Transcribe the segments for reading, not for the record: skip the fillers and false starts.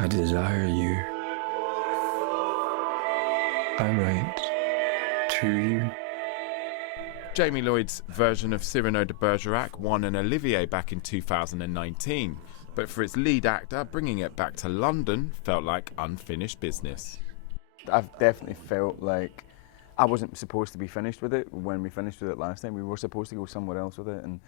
I desire you. I write to you. Jamie Lloyd's version of Cyrano de Bergerac won an Olivier back in 2019, but for its lead actor, bringing it back to London felt like unfinished business. I've definitely felt like I wasn't supposed to be finished with it when we finished with it last time. We were supposed to go somewhere else with it, and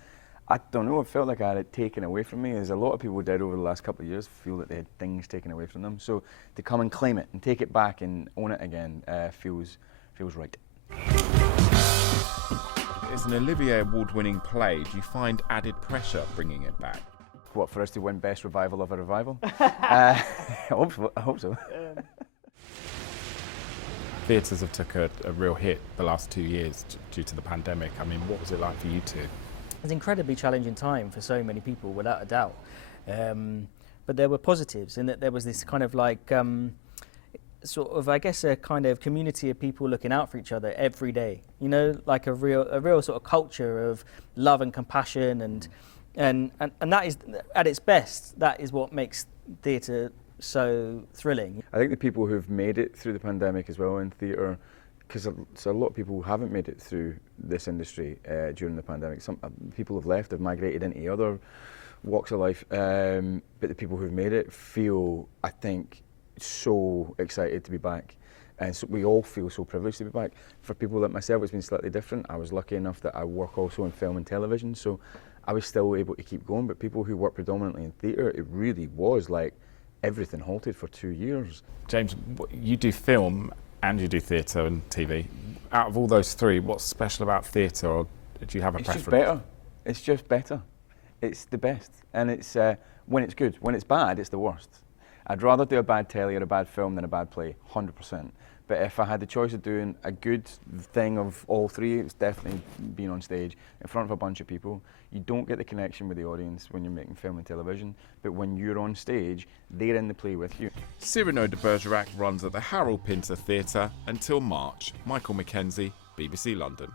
I don't know, it felt like I had it taken away from me, as a lot of people did over the last couple of years, feel that they had things taken away from them. So to come and claim it and take it back and own it again feels right. It's an Olivier award-winning play. Do you find added pressure bringing it back? What, for us to win Best Revival of a Revival? I hope so. Theatres have took a real hit the last 2 years due to the pandemic. I mean, what was it like for you two? It's an incredibly challenging time for so many people, without a doubt. But there were positives in that there was this kind of like, sort of, I guess, a kind of community of people looking out for each other every day. You know, like a real sort of culture of love and compassion, and that is, at its best, that is what makes theatre so thrilling. I think the people who've made it through the pandemic as well in theatre, because a lot of people who haven't made it through this industry during the pandemic. Some people have left, have migrated into other walks of life, but the people who've made it feel, I think, so excited to be back. And so we all feel so privileged to be back. For people like myself, it's been slightly different. I was lucky enough that I work also in film and television, so I was still able to keep going. But people who work predominantly in theatre, it really was like everything halted for 2 years. James, you do film and you do theatre and TV. Out of all those three, what's special about theatre, or do you have a preference? It's just better. It's just better. It's the best. And it's when it's good. When it's bad, it's the worst. I'd rather do a bad telly or a bad film than a bad play, 100%. But if I had the choice of doing a good thing of all three, it's definitely being on stage in front of a bunch of people. You don't get the connection with the audience when you're making film and television, but when you're on stage, they're in the play with you. Cyrano de Bergerac runs at the Harold Pinter Theatre until March. Michael Mackenzie, BBC London.